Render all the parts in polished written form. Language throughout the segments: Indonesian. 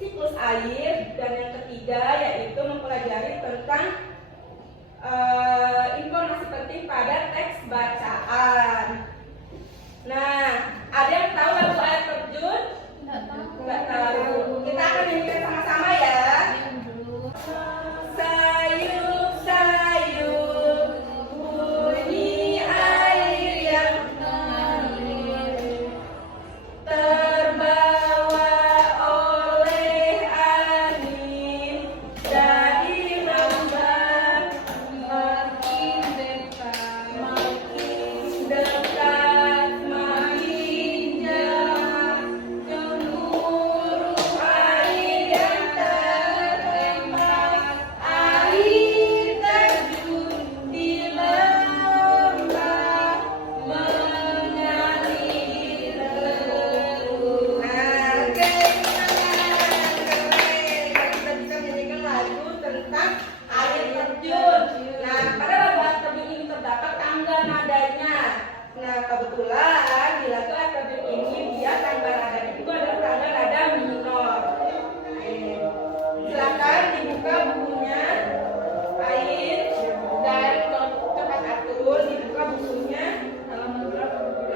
siklus air, dan yang ketiga yaitu mempelajari tentang informasi penting pada teks bacaan. Nah, ada yang tahu lagu air terjun? Nggak tahu. Kita akan nyanyikan sama-sama ya. Sayup sayup bunyi air yang mengalir, terbawa oleh angin dari lembah, makin dekat makin jauh, gemuruh air yang terhempas, air terjun di lembah mengalir terus. Nah, oke, kita bisa menyanyikan lagu tentang air terjun. Nah, pada lagu air terjun ini terdapat tangga nadanya. Nah, kebetulan di lagu air terjun ini dia tangga nadanya itu adalah tangga nada minor. Silakan dibuka bukunya air dan cepat atur, dibuka bukunya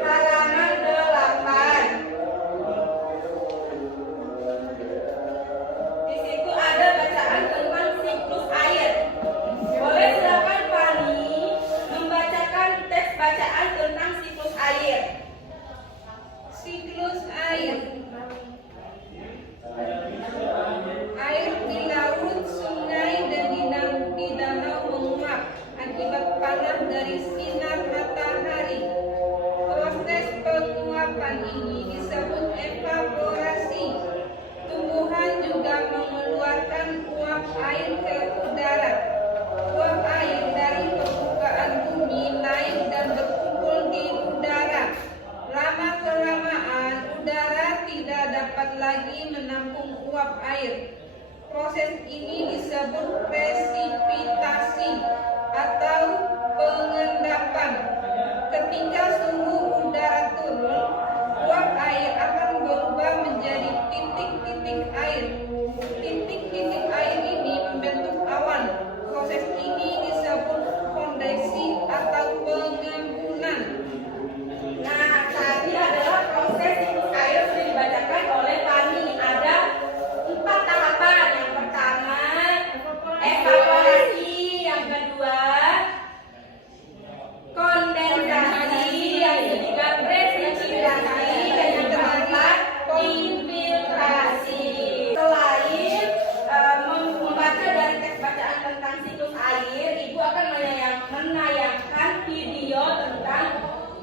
halaman 8. Di situ ada bacaan tentang siklus air. Boleh silakan Fani membacakan teks bacaan tentang siklus air. Siklus air. Air di laut, sungai, dan di danau menguap akibat panas dari sinar matahari. Proses penguapan ini disebut evaporasi. Tumbuhan juga mengeluarkan uap air ke udara. Uap air dari permukaan bumi naik dan berkumpul di udara. Lama-kelamaan udara tidak dapat lagi menampung uap air. Proses ini disebut presipitasi atau pengendapan. Ketika suhu udara turun, uap air akan berubah menjadi titik-titik air. Titik-titik air ini membentuk awan. Proses ini disebut kondisi atau pengembunan. Nah, tadi adalah proses siklus air sudah dibacakan oleh Fani. Ada 4 tahapan. Yang pertama evaporasi, yang kedua kondensasi, yang ketiga presipitasi, dan yang keempat infiltrasi. Selain membaca dari teks bacaan tentang siklus air, Ibu akan menayangkan video tentang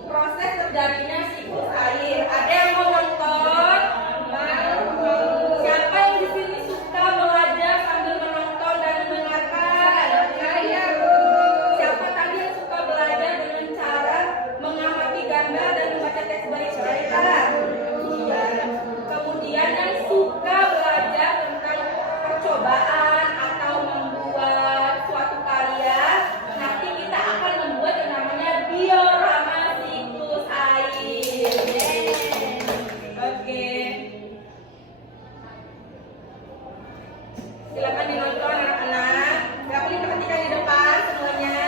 proses terjadinya siklus air. Ada yang mau nonton? Siapa yang di sini suka belajar sambil menonton dan mendengarkan? Saya, Siapa tadi yang suka belajar dengan cara mengamati gambar dan membaca teks baca? Iya. Kemudian yang suka belajar tentang percobaan atau membuat suatu karya, nanti kita akan membuat yang namanya diorama siklus air. Oke. Silakan dinonton anak-anak. Silakan diperhatikan di depan semuanya.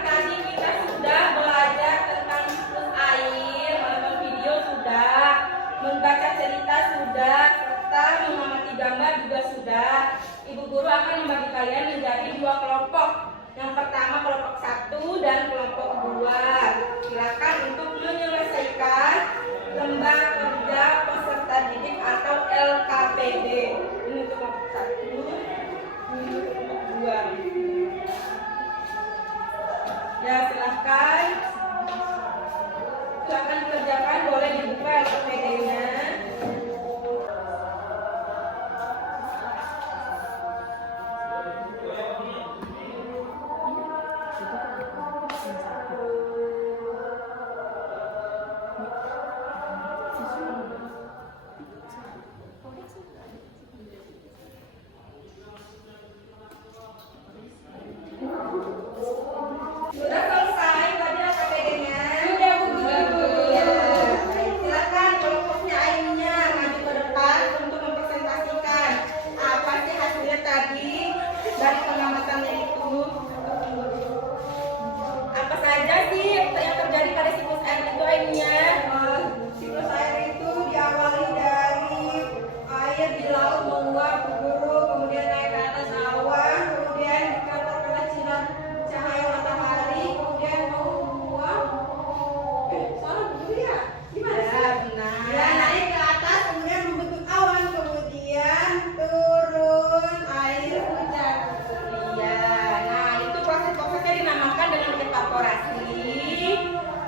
Tadi kita sudah belajar tentang siklus air, menonton video sudah, membaca cerita sudah, serta mengamati gambar juga sudah. Ibu guru akan membagi kalian menjadi 2 kelompok. Yang pertama kelompok 1 dan kelompok 2. Silakan untuk menyelesaikan lembar kerja peserta didik atau LKPD. Ini untuk kelompok 1, ini untuk kelompok 2. Ya, silahkan dikerjakan, boleh dibuka LKPD-nya.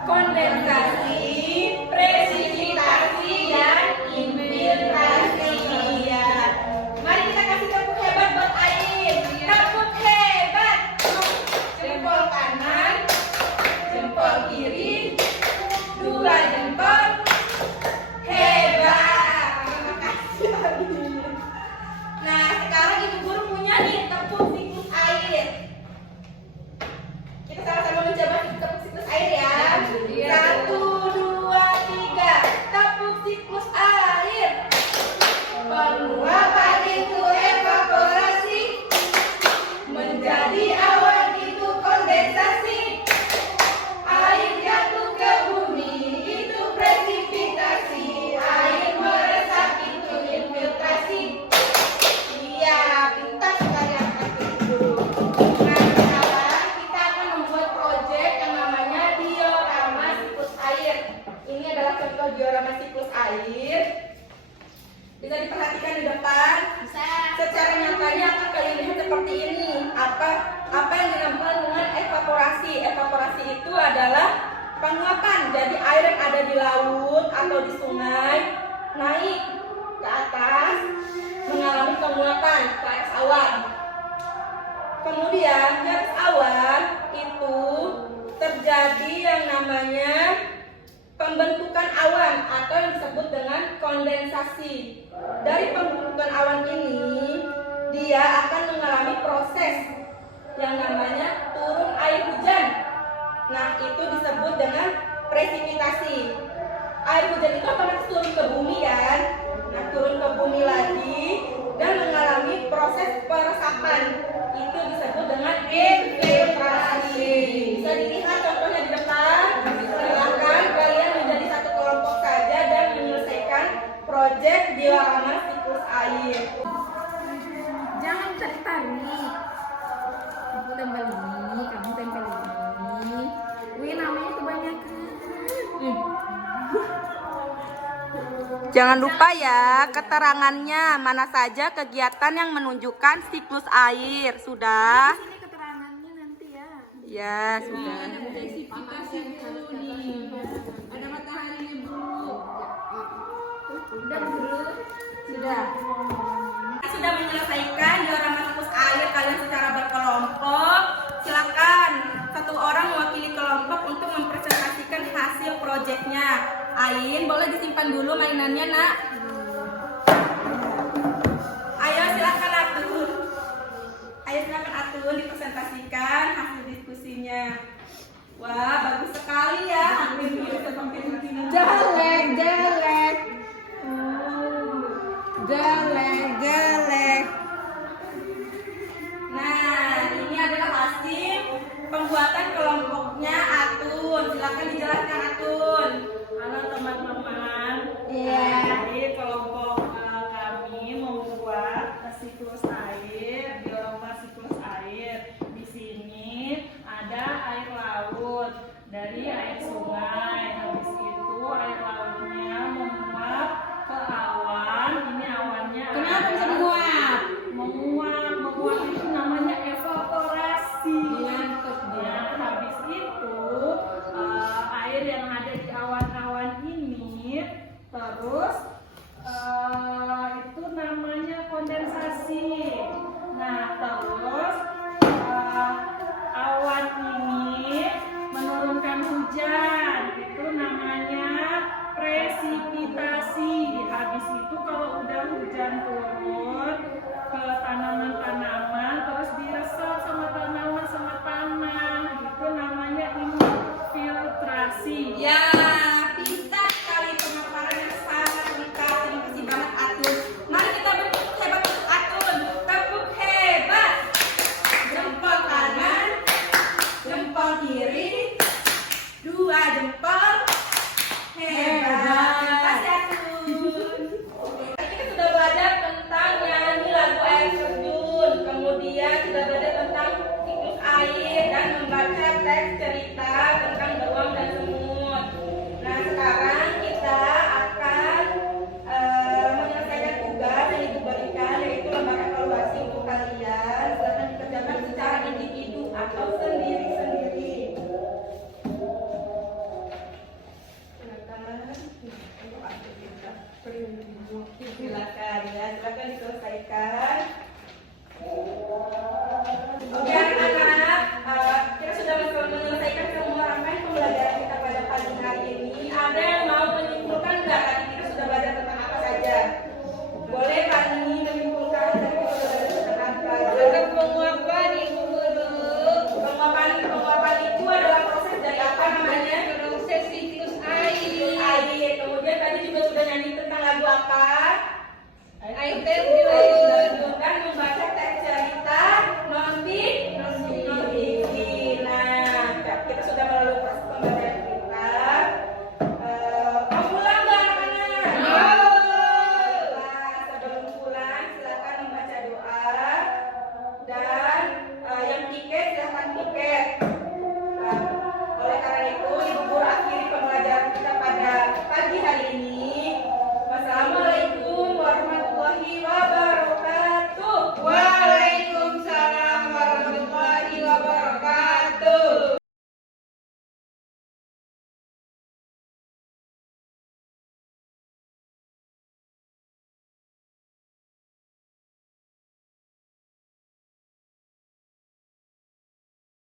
kondensasi, presipitasi, dan infiltrasi. Ya. Mari kita kasih tepuk hebat buat air. Tepuk hebat. Jempol kanan, jempol kiri, dua jempol. Hebat. Terima kasih. Nah, sekarang ibu guru punya nih tepuk siklus air. Kita sama-sama mencoba tepuk siklus air ya. Iya. 1, 2, 3. Tepuk siklus air. Penguapan itu evaporasi, menjadi awan itu kondensasi. Air jatuh ke bumi itu presipitasi. Air meresap itu infiltrasi. Iya, pintar sekali anak-anak guru. Nah, sekarang kita akan membuat proyek yang namanya diorama siklus air. Ini adalah contoh diorama siklus air. Bisa diperhatikan di depan. Bisa. Secara nyatanya akan kalian lihat seperti ini. Apa yang dinamakan dengan evaporasi. Evaporasi itu adalah penguapan. Jadi air yang ada di laut atau di sungai naik ke atas, mengalami penguapan ke atas awan. Kemudian di atas awan itu terjadi yang namanya pembentukan awan atau yang disebut dengan kondensasi. Dari pembentukan awan ini, dia akan mengalami proses yang namanya turun air hujan. Nah, itu disebut dengan presipitasi. Air hujan itu otomatis turun ke bumi kan? Nah, turun ke bumi lagi dan mengalami proses peresapan. Itu disebut dengan infiltrasi. Bisa dilihat contohnya di depan. Silakan kalian menjadi satu kelompok saja dan menyelesaikan proyek diorama siklus air. Jangan tarik-tarik. Aku tempel ini, kamu tempel ini. Wih, namanya kebanyakan. Jangan lupa ya keterangannya, mana saja kegiatan yang menunjukkan siklus air. Sudah? Ini keterangannya nanti ya. Ya, sudah. Presipitasi dulu nih. Ada mataharinya dulu. Udah dulu. Sudah. Sudah menyelesaikan diorama siklus air kalian secara berkelompok. Silakan satu orang mewakili kelompok untuk mempresentasikan hasil proyeknya. Ain, boleh disimpan dulu mainannya, Nak. Ayo silakan Atun. Ayo silakan Atun dipresentasikan hasil diskusinya. Wah, bagus sekali ya. Hampir mirip seperti Jangan